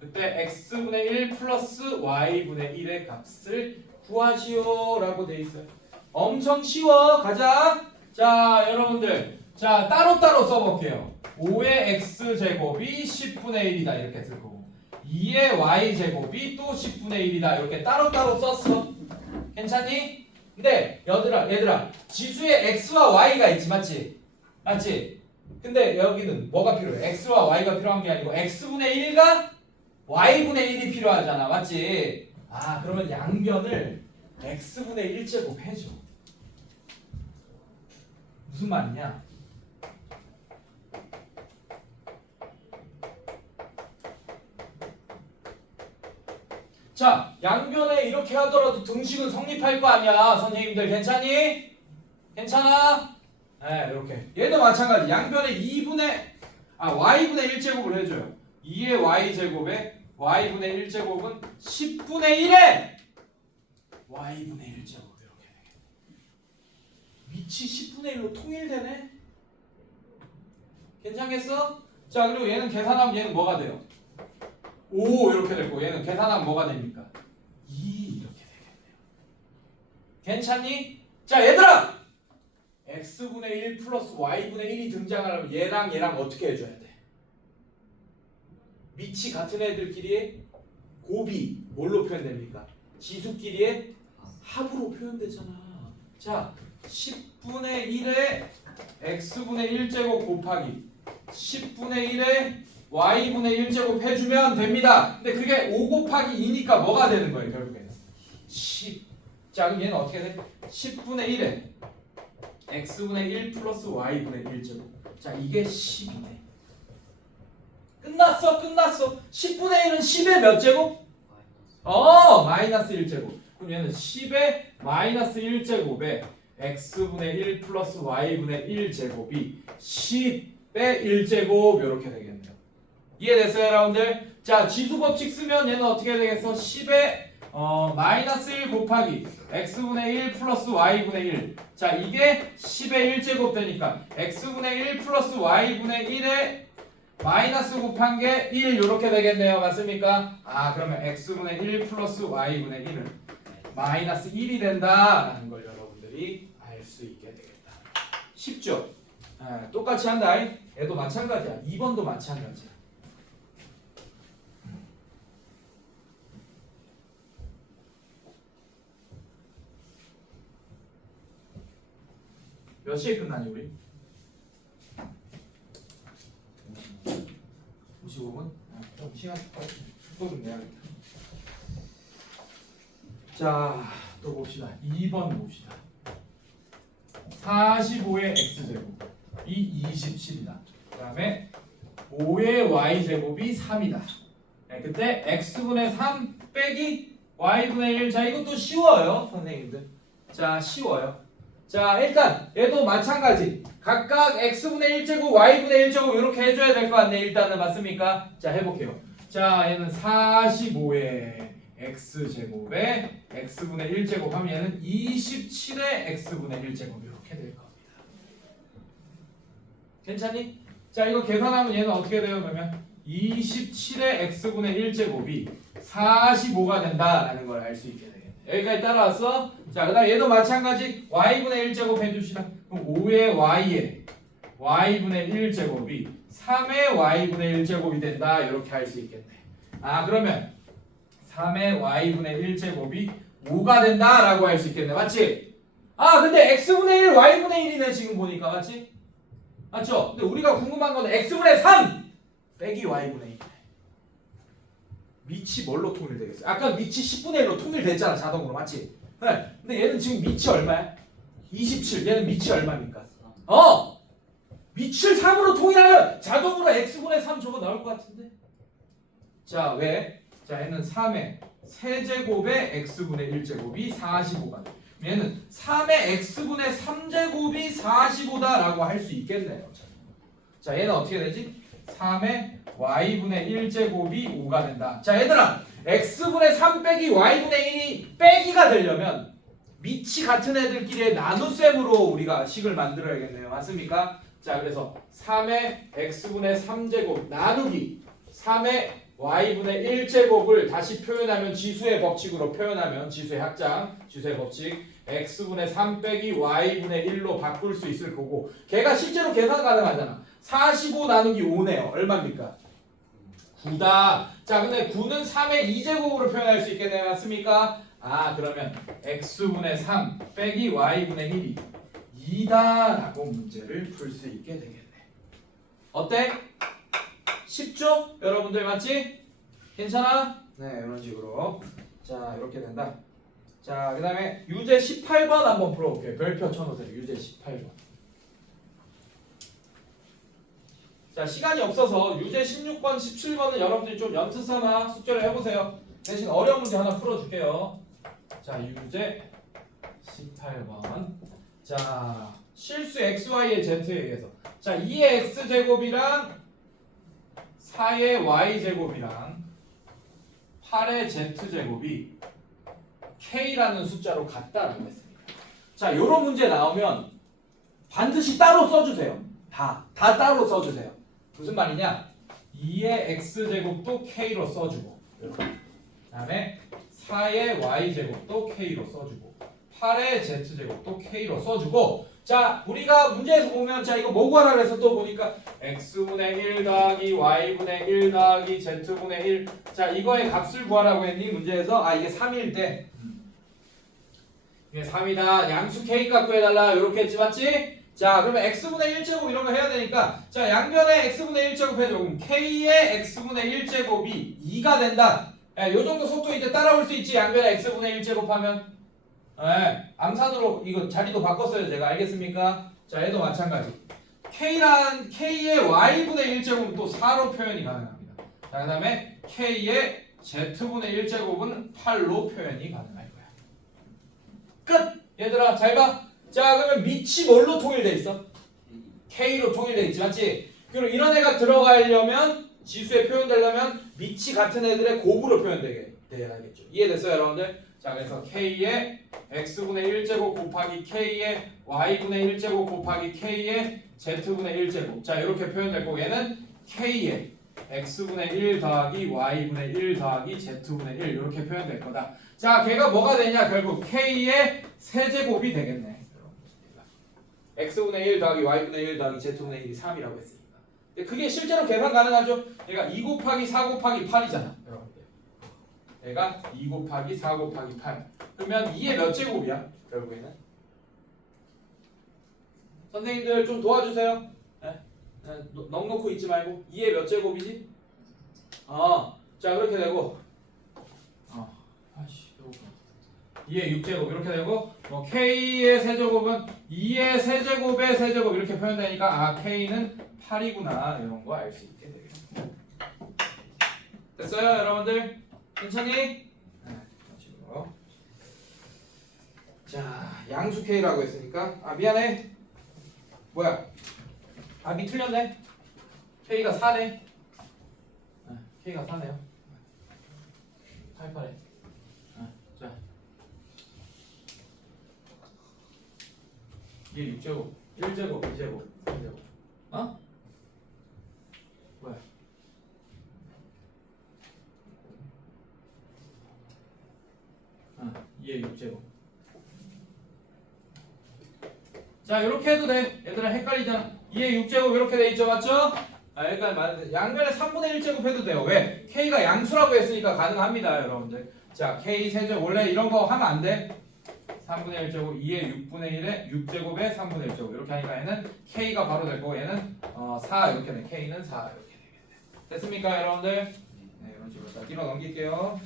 그때 x분의 1 플러스 y분의 1의 값을 구하시오 라고 돼 있어요. 엄청 쉬워. 가자. 자 여러분들 자 따로따로 써볼게요. 5의 x제곱이 10분의 1이다 이렇게 쓸 거고 2의 y제곱이 또 10분의 1이다 이렇게 따로따로 썼어. 괜찮니? 근데 얘들아 지수에 x와 y가 있지 맞지? 맞지? 근데 여기는 뭐가 필요해? x와 y가 필요한 게 아니고 x분의 1과 y분의 1이 필요하잖아 맞지? 그러면 양변을 x분의 1제곱 해줘. 무슨 말이냐? 자, 양변에 이렇게 하더라도 등식은 성립할 거 아니야. 선생님들 괜찮니? 괜찮아? 네, 이렇게. 얘도 마찬가지. 양변에 y분의 1제곱을 해줘요. 2의 y제곱에 y분의 1제곱은 10분의 1에 y분의 1제곱 이렇게 되겠네. 밑이 10분의 1로 통일되네? 괜찮겠어? 자, 그리고 얘는 계산하면 얘는 뭐가 돼요? 5 이렇게 되고 얘는 계산하면 뭐가 됩니까? 2 이렇게 되겠네요. 괜찮니? 자, 얘들아! x분의 1 플러스 y분의 1이 등장하려면 얘랑 얘랑 어떻게 해줘야 돼? 밑이 같은 애들끼리의 곱이 뭘로 표현됩니까? 지수끼리의 합으로 표현되잖아. 자, 10분의 1에 x분의 1제곱 곱하기 10분의 1에 y분의 1제곱 해주면 됩니다. 근데 그게 5 곱하기 2니까 뭐가 되는 거예요, 결국에는? 10. 자, 그럼 얘는 어떻게 돼? 10분의 1에 x분의 1 플러스 y분의 1제곱. 자, 이게 10이네. 끝났어. 10분의 1은 10의 몇 제곱? 마이너스 1제곱. 그럼 얘는 10의 마이너스 1제곱에 x분의 1 플러스 y분의 1제곱이 10의 1제곱 이렇게 되겠네요. 이해됐어요, 여러분들? 자, 지수법칙 쓰면 얘는 어떻게 되겠어? 10의 마이너스 1 곱하기 x분의 1 플러스 y분의 1. 자, 이게 10의 1제곱 되니까 x분의 1 플러스 y분의 1에 마이너스 곱한 게 1 이렇게 되겠네요. 맞습니까? 아, 그러면 x분의 1 플러스 y분의 1은 마이너스 1이 된다라는 걸 여러분들이 알 수 있게 되겠다. 쉽죠? 똑같이 한다. 얘도 마찬가지야. 2번도 마찬가지야. 몇 시에 끝나니 우리? 55분? 좀 시간 좀 내야겠다. 자, 또 봅시다. 2번 봅시다. 45의 x제곱 이 27이다. 그 다음에 5의 y제곱이 3이다. 네, 그때 x분의 3 빼기 y분의 1. 자, 이것도 쉬워요, 선생님들. 자, 쉬워요. 자, 일단 얘도 마찬가지. 각각 x분의 1제곱, y분의 1제곱 이렇게 해줘야 될 것 같네. 일단은 맞습니까? 자, 해볼게요. 자, 얘는 45의 x제곱에 x분의 1제곱 하면 얘는 27의 x분의 1제곱 이렇게 될 겁니다. 괜찮니? 자, 이거 계산하면 얘는 어떻게 돼요? 그러면 27의 x분의 1제곱이 45가 된다라는 걸 알 수 있게 되겠네. 여기까지 따라왔어? 자, 그 다음 얘도 마찬가지 y분의 1제곱 해줍시다. 그럼 5의 y에 y분의 1제곱이 3의 y분의 1제곱이 된다. 이렇게 할 수 있겠네. 아, 그러면 3의 y분의 1제곱이 5가 된다라고 할 수 있겠네. 맞지? 아, 근데 x분의 1 y분의 1이네 지금 보니까. 맞지? 맞죠? 근데 우리가 궁금한 건 x분의 3 빼기 y분의 1이네. 밑이 뭘로 통일되겠어요? 아까 밑이 10분의 1로 통일됐잖아, 자동으로. 맞지? 네. 근데 얘는 지금 밑이 얼마야? 27. 얘는 밑이 얼마입니까? 밑을 3으로 통일하면 자동으로 x분의 3 저거 나올 것 같은데? 자, 왜? 자, 얘는 3의 세제곱의 x분의 1제곱이 45가 돼. 얘는 3의 x분의 3제곱이 45다라고 할 수 있겠네요. 자, 얘는 어떻게 되지? 3의 y분의 1제곱이 5가 된다. 자, 얘들아, x분의 3 빼기 y분의 1이 빼기가 되려면 밑이 같은 애들끼리의 나눗셈으로 우리가 식을 만들어야겠네요. 맞습니까? 자, 그래서 3의 x분의 3제곱 나누기 3의 y분의 1제곱을 다시 표현하면 지수의 법칙으로 표현하면 지수의 확장, 지수의 법칙 x분의 3 빼기 y분의 1로 바꿀 수 있을 거고 걔가 실제로 계산 가능하잖아. 45 나누기 5네요. 얼마입니까? 9다. 자, 근데 9는 3의 2제곱으로 표현할 수 있겠네요. 맞습니까? 아, 그러면 x분의 3 빼기 y분의 1이 2다라고 문제를 풀 수 있게 되겠네. 어때? 쉽죠? 여러분들 맞지? 괜찮아? 네, 이런 식으로. 자, 이렇게 된다. 자, 그 다음에 유제 18번 한번 풀어볼게요. 별표 쳐놓으세요. 유제 18번. 자, 시간이 없어서 유제 16번, 17번은 여러분들이 좀 연습 삼아 숙제를 해보세요. 대신 어려운 문제 하나 풀어줄게요. 자, 유제 18번. 자, 실수 xy의 z에 의해서. 자, 2의 x제곱이랑 4의 y제곱이랑 8의 z제곱이 k라는 숫자로 같다라고 했습니다. 자, 요런 문제 나오면 반드시 따로 써주세요. 다 따로 써주세요. 무슨 말이냐? 2의 x제곱도 k로 써주고, 그 다음에 4의 y제곱도 k로 써주고, 8의 z제곱도 k로 써주고. 자, 우리가 문제에서 보면, 자, 이거 뭐 구하라 그래서 또 보니까 x분의 1 더하기 y분의 1 더하기 z분의 1. 자, 이거의 값을 구하라고 했니? 문제에서. 아, 이게 3일 때 이게 3이다. 양수 k 값 구해달라. 이렇게 했지, 맞지? 자, 그러면 x분의 1제곱 이런 거 해야 되니까, 자, 양변에 x분의 1제곱 해줘. 그럼 k의 x분의 1제곱이 2가 된다. 예, 요 정도 속도 이제 따라올 수 있지. 양변에 x분의 1제곱 하면. 예, 암산으로 이거 자리도 바꿨어요. 제가. 알겠습니까? 자, 얘도 마찬가지. k의 y분의 1제곱은 또 4로 표현이 가능합니다. 자, 그 다음에 k의 z분의 1제곱은 8로 표현이 가능할 거야. 끝! 얘들아, 잘 봐. 자, 그러면 밑이 뭘로 통일돼 있어? k로 통일돼 있지, 맞지? 그럼 이런 애가 들어가려면, 지수에 표현되려면 밑이 같은 애들의 곱으로 표현돼야겠죠. 이해됐어요, 여러분들? 자, 그래서 k의 x분의 1제곱 곱하기 k의 y분의 1제곱 곱하기 k의 z분의 1제곱. 자, 이렇게 표현될 거고, 얘는 k의 x분의 1 더하기 y분의 1 더하기 z분의 1 이렇게 표현될 거다. 자, 걔가 뭐가 되냐? 결국 k의 세제곱이 되겠네. x분의 1 더하기 y분의 1 더하기 z분의 1이 3이라고 했으니까. 근데 그게 실제로 계산 가능하죠? 얘가 2 곱하기 4 곱하기 8이잖아. 여러분들. 얘가 2 곱하기 4 곱하기 8. 그러면 2의 몇 제곱이야? 결국에는. 선생님들 좀 도와주세요. 네? 넉넉고 있지 말고. 2의 몇 제곱이지? 자, 그렇게 되고. 2의 6제곱 이렇게 되고, 뭐 k의 세제곱은 2의 세제곱의 세제곱 이렇게 표현되니까, 아, k는 8이구나 이런 거 알 수 있게 되겠습니다. 됐어요, 여러분들? 괜찮니? 네, 식으로. 자, 양수 k라고 했으니까, 아, 미안해. 뭐야? 아, 미 틀렸네. k가 4네. 네, k가 4네요. 88에. 자. 이게 6제곱, 1제곱, 2제곱, 3제곱. 어? 뭐야? 이게 6제곱. 자, 이렇게 해도 돼. 얘들아 헷갈리잖아. 2의 6제곱 이렇게 돼 있죠, 맞죠? 아, 여기까지 맞는데 양변에 3분의 1제곱 해도 돼요. 왜? k가 양수라고 했으니까 가능합니다, 여러분들. 자, k 세제곱 원래 이런 거 하면 안 돼. 3분의 1제곱 2의 6분의 1에 6제곱에 3분의 1제곱 이렇게 하니까 얘는 k가 바로 되고 얘는 4 이렇게 돼. k는 4 이렇게 되겠네. 됐습니까, 여러분들? 네, 이런 식으로 자, 뒤로 넘길게요.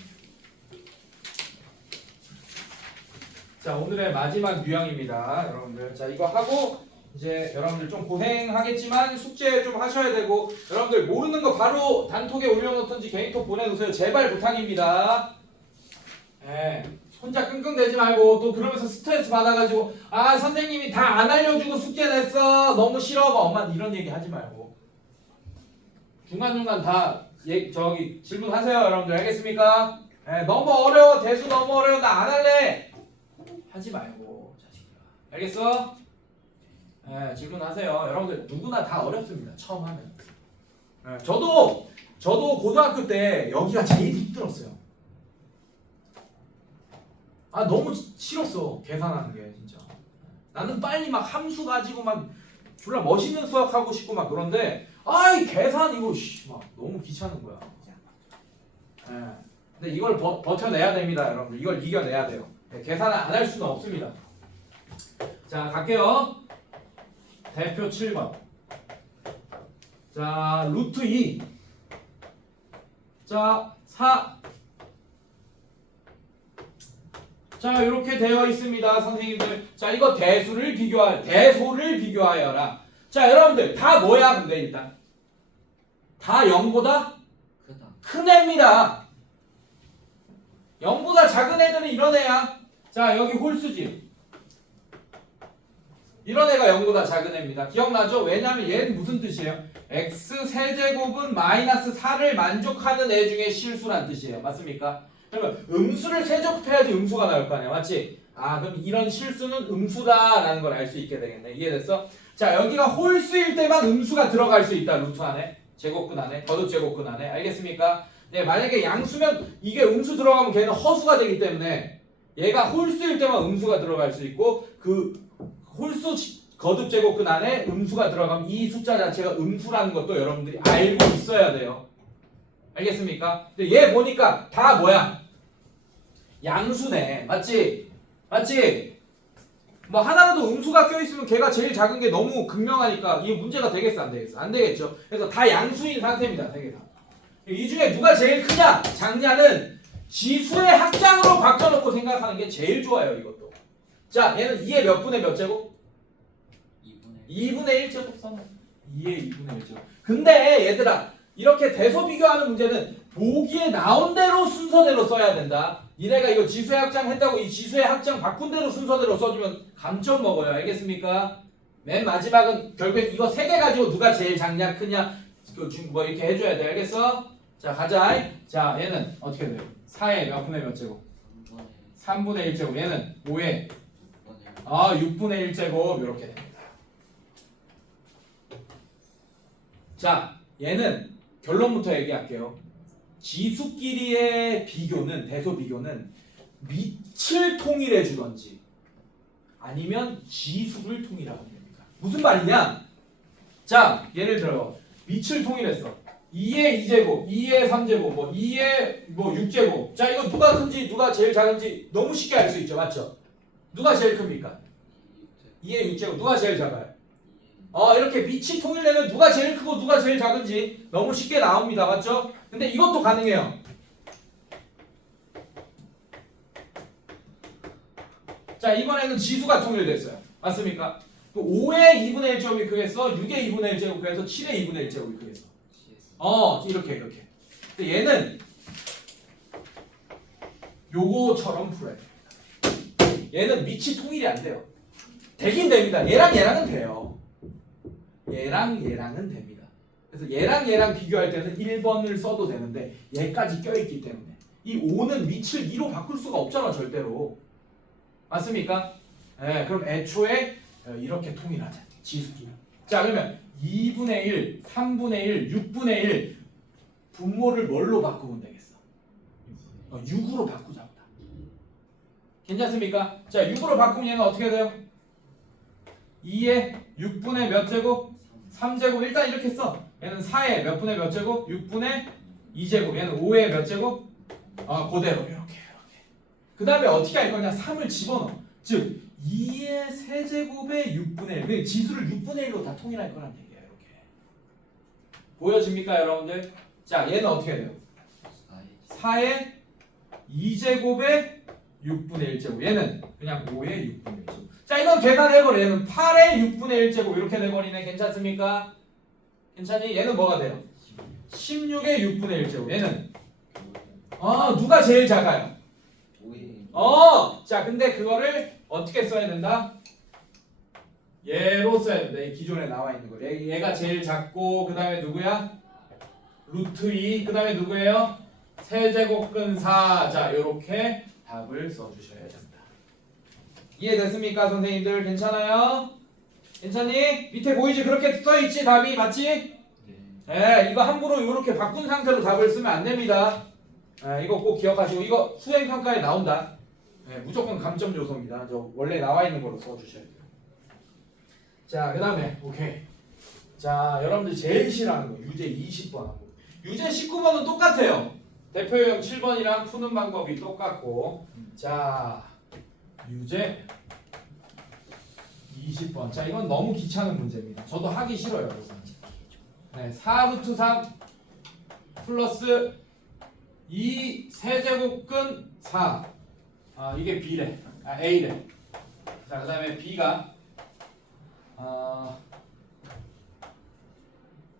자, 오늘의 마지막 유형입니다, 여러분들. 자, 이거 하고 이제 여러분들 좀 고생하겠지만 숙제 좀 하셔야 되고, 여러분들 모르는 거 바로 단톡에 올려놓든지 개인톡 보내놓으세요. 제발 부탁입니다. 네. 혼자 끙끙대지 말고 또 그러면서 스트레스 받아가지고, 아, 선생님이 다 안 알려주고 숙제 냈어 너무 싫어 막 엄마 이런 얘기 하지 말고 중간중간 다 저기 질문하세요, 여러분들. 알겠습니까? 너무 어려워, 대수 너무 어려워, 나 안 할래 하지 말고 자식들아. 알겠어? 질문하세요. 여러분들 누구나 다 어렵습니다, 처음 하면. 저도 고등학교 때 여기가 제일 힘들었어요. 아, 너무 싫었어, 계산하는 게. 진짜 나는 빨리 막 함수 가지고 막 졸라 멋있는 수학 하고 싶고 막 그런데, 아이 계산 이거 막 너무 귀찮은 거야. 근데 이걸 버텨내야 됩니다, 여러분들. 이걸 이겨내야 돼요. 계산을 안 할 수는 없습니다. 자, 갈게요. 대표 7번. 자, 루트 2. 자, 4. 자, 이렇게 되어 있습니다, 선생님들. 자, 이거 대소를 비교하여라. 자, 여러분들 다 뭐야? 근데 일단 다 0보다 크다. 큰 애입니다. 0보다 작은 애들은 이런 애야. 자, 여기 홀수지. 이런 애가 0보다 작은 애입니다. 기억나죠? 왜냐면 얘는 무슨 뜻이에요? x 세제곱은 마이너스 4를 만족하는 애 중에 실수란 뜻이에요. 맞습니까? 그러면 음수를 세제곱해야지 음수가 나올 거 아니야. 맞지? 아, 그럼 이런 실수는 음수다라는 걸 알 수 있게 되겠네. 이해됐어? 자, 여기가 홀수일 때만 음수가 들어갈 수 있다. 루트 안에, 제곱근 안에, 거듭 제곱근 안에. 알겠습니까? 네, 만약에 양수면 이게 음수 들어가면 걔는 허수가 되기 때문에 얘가 홀수일 때만 음수가 들어갈 수 있고, 그 홀수 거듭 제곱근 안에 음수가 들어가면 이 숫자 자체가 음수라는 것도 여러분들이 알고 있어야 돼요. 알겠습니까? 근데 얘 보니까 다 뭐야? 양수네. 맞지? 맞지? 뭐 하나라도 음수가 껴있으면 걔가 제일 작은 게 너무 극명하니까 이게 문제가 되겠어? 안 되겠어? 안 되겠죠? 그래서 다 양수인 상태입니다. 세 개 다. 이 중에 누가 제일 크냐? 작냐는 지수의 합장으로 바꿔놓고 생각하는 게 제일 좋아요. 이것도. 자, 얘는 2의 몇 분의 몇 제곱? 2분의 1제곱 써놔. 2의 2분의 1제곱. 근데 얘들아, 이렇게 대소 비교하는 문제는 보기에 나온 대로 순서대로 써야 된다. 니네가 이거 지수의 합장 했다고 이 지수의 합장 바꾼 대로 순서대로 써주면 감점 먹어요. 알겠습니까? 맨 마지막은 결국엔 이거 3개 가지고 누가 제일 작냐 크냐 뭐 이렇게 해줘야 돼. 알겠어? 자, 가자. 자, 얘는 어떻게 돼요? 4의 몇 분의 몇 제곱? 3분의 1제곱. 얘는 5의 6분의 1제곱. 이렇게 됩니다. 자, 얘는 결론부터 얘기할게요. 지수끼리의 비교는, 대소 비교는 밑을 통일해 주던지 아니면 지수를 통일하면 됩니다. 무슨 말이냐? 자, 예를 들어 밑을 통일했어. 2의 2제곱, 2의 3제곱, 뭐 2의 뭐 6제곱. 자, 이거 누가 큰지 누가 제일 작은지 너무 쉽게 알 수 있죠. 맞죠? 누가 제일 큽니까? 2의 6제곱. 누가 제일 작아요? 이렇게 밑이 통일되면 누가 제일 크고 누가 제일 작은지 너무 쉽게 나옵니다. 맞죠? 근데 이것도 가능해요. 자, 이번에는 지수가 통일됐어요. 맞습니까? 5의 2분의 1제곱이 크겠어? 6의 2분의 1제곱 그래서 7의 2분의 1제곱이 크겠어? 이렇게. 근데 얘는 요거처럼 풀어야 됩니다. 얘는 밑이 통일이 안 돼요. 되긴 됩니다. 얘랑은 돼요. 얘랑은 됩니다. 그래서 얘랑 비교할 때는 1번을 써도 되는데 얘까지 껴있기 때문에 이 5는 밑을 2로 바꿀 수가 없잖아. 절대로. 맞습니까? 네, 그럼 애초에 이렇게 통일하자. 지수끼리. 자, 그러면 2분의 1, 3분의 1, 6분의 1 분모를 뭘로 바꾸면 되겠어? 6으로 바꾸자. 괜찮습니까? 자, 6으로 바꾸면 얘는 어떻게 돼요? 2의 6분의 몇 제곱? 3제곱. 일단 이렇게 써. 얘는 4의 몇 분의 몇 제곱? 6분의 2제곱. 얘는 5의 몇 제곱? 그대로 이렇게. 그 다음에 어떻게 할 거냐? 3을 집어넣어. 즉 2의 세제곱의 6분의 1. 지수를 6분의 1로 다 통일할 거란 얘기야. 이렇게. 보여집니까 여러분들? 자, 얘는 어떻게 돼요? 4의 2제곱의 6분의 1제곱. 얘는 그냥 5의 6분의 1제곱. 자, 이건 계산해버려. 얘는 8의 6분의 1제곱 이렇게 돼버리네. 괜찮습니까? 괜찮니? 얘는 뭐가 돼요? 16의 6분의 1제곱. 얘는 누가 제일 작아요? 자, 근데 그거를 어떻게 써야 된다? 얘로 써야 된다. 이 기존에 나와 있는 거. 얘가 제일 작고 그 다음에 누구야? 루트 2. 그 다음에 누구예요? 세제곱근 4. 자, 요렇게 답을 써주셔야 됩니다. 이해됐습니까 선생님들? 괜찮아요? 괜찮니? 밑에 보이지? 그렇게 써있지? 답이 맞지? 네. 이거 함부로 이렇게 바꾼 상태로 답을 쓰면 안 됩니다. 이거 꼭 기억하시고 이거 수행평가에 나온다. 무조건 감점 요소입니다. 저 원래 나와 있는 걸로 써주셔야 돼요. 자, 그 다음에 오케이. 자, 여러분들 제일 싫어하는 거 유제 20번 하고 유제 19번은 똑같아요. 대표형 7번이랑 푸는 방법이 똑같고 자, 유제 20번. 자, 이건 너무 귀찮은 문제입니다. 저도 하기 싫어요. 네, 4루트 3 플러스 2 세제곱근 4 이게 B래. A래. 자, 그 다음에 B가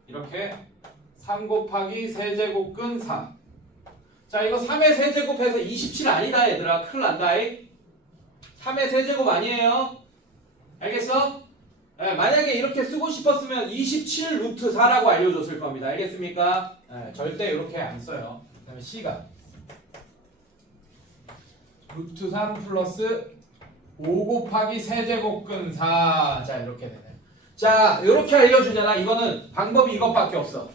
이렇게 3 곱하기 세제곱근 4. 자, 이거 3의 세제곱해서 27 아니다 얘들아. 큰일 난다. 3의 세제곱 아니에요. 알겠어? 네, 만약에 이렇게 쓰고 싶었으면 27 루트 4라고 알려줬을 겁니다. 알겠습니까? 네, 절대 이렇게 안 써요. 그 다음에 C가 루트 3 플러스 5 곱하기 세제곱근 4. 자, 이렇게 되네. 자, 이렇게 알려주잖아. 이거는 방법이 이것밖에 없어.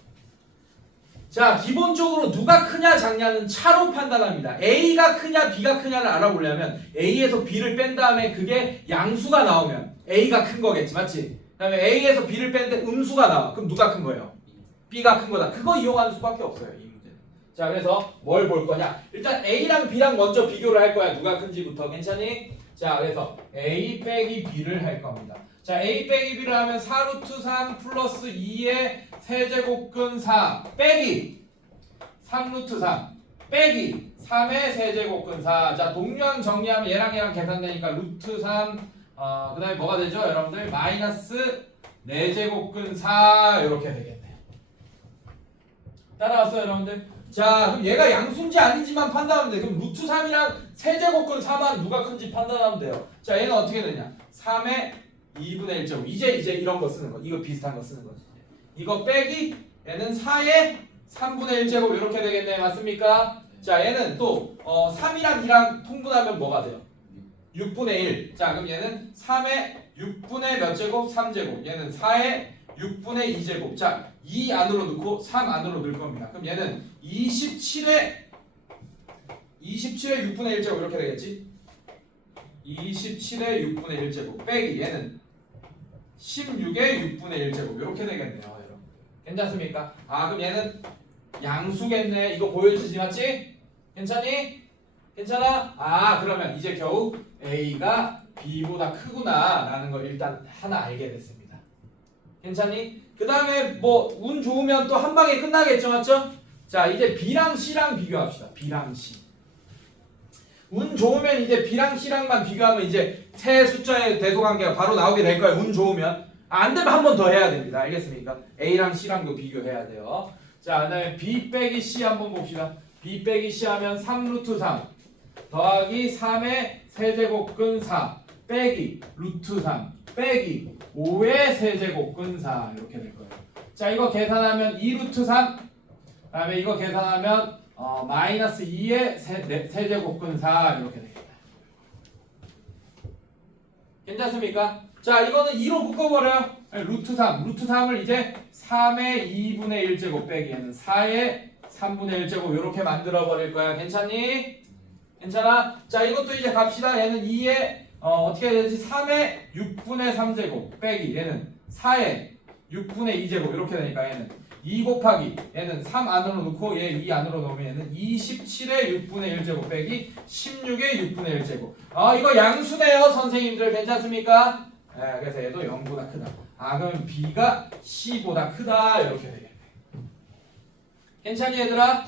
자, 기본적으로 누가 크냐 작냐는 차로 판단합니다. A가 크냐 B가 크냐를 알아보려면 A에서 B를 뺀 다음에 그게 양수가 나오면 A가 큰 거겠지, 맞지? 그 다음에 A에서 B를 뺀데 음수가 나와. 그럼 누가 큰 거예요? B가 큰 거다. 그거 이용하는 수밖에 없어요, 이 문제는. 자, 그래서 뭘 볼 거냐? 일단 A랑 B랑 먼저 비교를 할 거야. 누가 큰지부터. 괜찮니? 자, 그래서 A 빼기 B를 할 겁니다. 자, A 빼기 B를 하면 4 루트 3 플러스 2의 세제곱근 4 빼기 3 루트 3 빼기 3의 세제곱근 4. 자, 동류항 정리하면 얘랑 계산되니까 루트 3 그 다음에 뭐가 되죠? 여러분들 마이너스 4제곱근 4 이렇게 되겠네. 따라왔어요 여러분들? 자, 그럼 얘가 양수인지 아닌지만 판단하면 돼. 그럼 루트 3이랑 세제곱근 4만 누가 큰지 판단하면 돼요. 자, 얘는 어떻게 되냐? 3의 2분의 1제곱. 이제 이런 거 쓰는 거. 이거 비슷한 거 쓰는 거지. 이거 빼기 얘는 4의 3분의 1제곱 이렇게 되겠네. 맞습니까? 자, 얘는 또 3이랑 2랑 통분하면 뭐가 돼요? 6분의 1. 자, 그럼 얘는 3의 6분의 몇 제곱? 3제곱. 얘는 4의 6분의 2제곱. 자, 2 안으로 넣고 3 안으로 넣을 겁니다. 그럼 얘는 27의 6분의 1제곱 이렇게 되겠지? 27의 6분의 1제곱 빼기 얘는 16의 6분의 1제곱 이렇게 되겠네요. 여러분. 괜찮습니까? 그럼 얘는 양수겠네. 이거 보여주지 맞지? 괜찮니? 괜찮아? 그러면 이제 겨우 A가 B보다 크구나 라는 걸 일단 하나 알게 됐습니다. 괜찮니? 그 다음에 뭐 운 좋으면 또 한 방에 끝나겠죠, 맞죠? 자, 이제 B랑 C랑 비교합시다. B랑 C. 운 좋으면 이제 B랑 C랑만 비교하면 이제 세 숫자의 대소관계가 바로 나오게 될 거예요. 운 좋으면. 안 되면 한 번 더 해야 됩니다. 알겠습니까? A랑 C랑도 비교해야 돼요. 자, 그 다음에 B 빼기 C 한번 봅시다. B 빼기 C 하면 3 루트 3 더하기 3의 세제곱근 4 빼기 루트 3 빼기 5의 세제곱근 4 이렇게 될 거예요. 자, 이거 계산하면 2 루트 3 그 다음에 이거 계산하면 마이너스 2의 세제곱근 4 이렇게 되겠다. 괜찮습니까? 자, 이거는 2로 묶어버려요. 루트 3. 루트 3을 이제 3의 2분의 1제곱 빼기 얘는 4의 3분의 1제곱 이렇게 만들어버릴 거야. 괜찮니? 괜찮아? 자, 이것도 이제 갑시다. 얘는 2의 어떻게 해야 되지? 3의 6분의 3제곱 빼기 얘는 4의 6분의 2제곱 이렇게 되니까 얘는 2 곱하기 얘는 3 안으로 넣고 얘 2 안으로 넣으면 얘는 27의 6분의 1제곱 빼기 16의 6분의 1제곱. 이거 양수네요 선생님들. 괜찮습니까? 네, 그래서 얘도 0보다 크다. 그럼 B가 C보다 크다 이렇게 되겠네. 괜찮니 얘들아?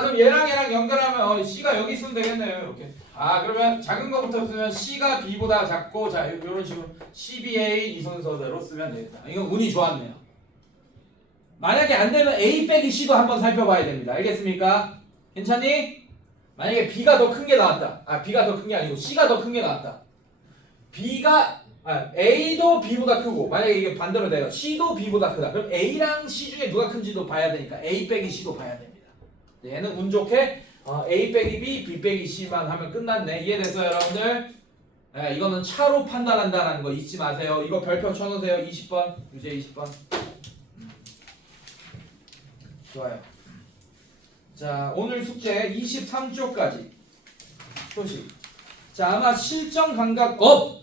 그럼 얘랑 연결하면 C가 여기 있으면 되겠네요. 이렇게. 그러면 작은 거부터 쓰면 C가 B보다 작고 자 이런 식으로 CBA 이 순서대로 쓰면 되겠다. 이건 운이 좋았네요. 만약에 안 되면 A 빼기 C도 한번 살펴봐야 됩니다. 알겠습니까? 괜찮니? 만약에 B가 더 큰 게 나왔다. B가 더 큰 게 아니고 C가 더 큰 게 나왔다. A도 B보다 크고 만약에 이게 반대로 돼요. C도 B보다 크다. 그럼 A랑 C 중에 누가 큰지도 봐야 되니까 A 빼기 C도 봐야 됩니다. 얘는 운 좋게 A 빼기 B, B 빼기 C만 하면 끝났네. 이해됐어요 여러분들? 네, 이거는 차로 판단한다는 거 잊지 마세요. 이거 별표 쳐놓으세요. 20번 유제 20번. 좋아요. 자, 오늘 숙제 23쪽까지 소식. 자, 아마 실전 감각 업!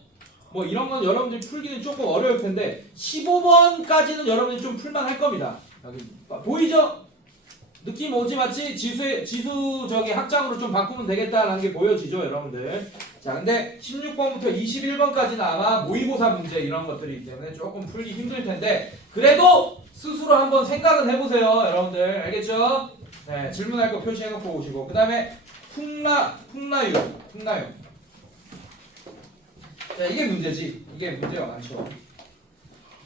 뭐 이런 건 여러분들이 풀기는 조금 어려울 텐데 15번까지는 여러분들이 좀 풀만 할 겁니다. 여기 보이죠? 느낌 오지 맞지? 지수 저기 학장으로 좀 바꾸면 되겠다라는 게 보여지죠, 여러분들. 자, 근데 16번부터 21번까지는 아마 모의고사 문제 이런 것들이기 때문에 조금 풀기 힘들 텐데 그래도 스스로 한번 생각은 해보세요, 여러분들. 알겠죠? 네, 질문할 거 표시해놓고 오시고 그 다음에 풍라유. 자, 이게 문제지. 이게 문제가 많죠.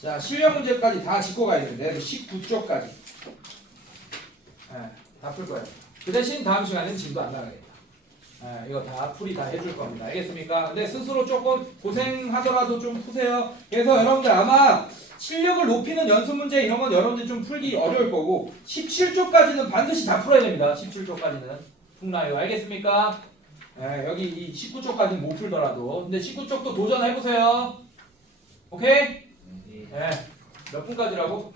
자, 실력 문제까지 다 짚고 가야 되는데 19쪽까지. 다 풀 거예요. 그 대신 다음 시간에는 짐도 안 나가겠다. 이거 다 풀이 다 해줄 겁니다. 알겠습니까? 근데 스스로 조금 고생하더라도 좀 푸세요. 그래서 여러분들 아마 실력을 높이는 연습 문제 이런 건 여러분들 좀 풀기 어려울 거고 17쪽까지는 반드시 다 풀어야 됩니다. 17쪽까지는 풍라요. 알겠습니까? 여기 이 19쪽까지는 못 풀더라도 근데 19쪽도 도전해보세요. 오케이? 몇 분까지라고?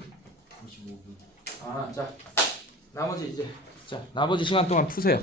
55분. 나머지 시간 동안 푸세요.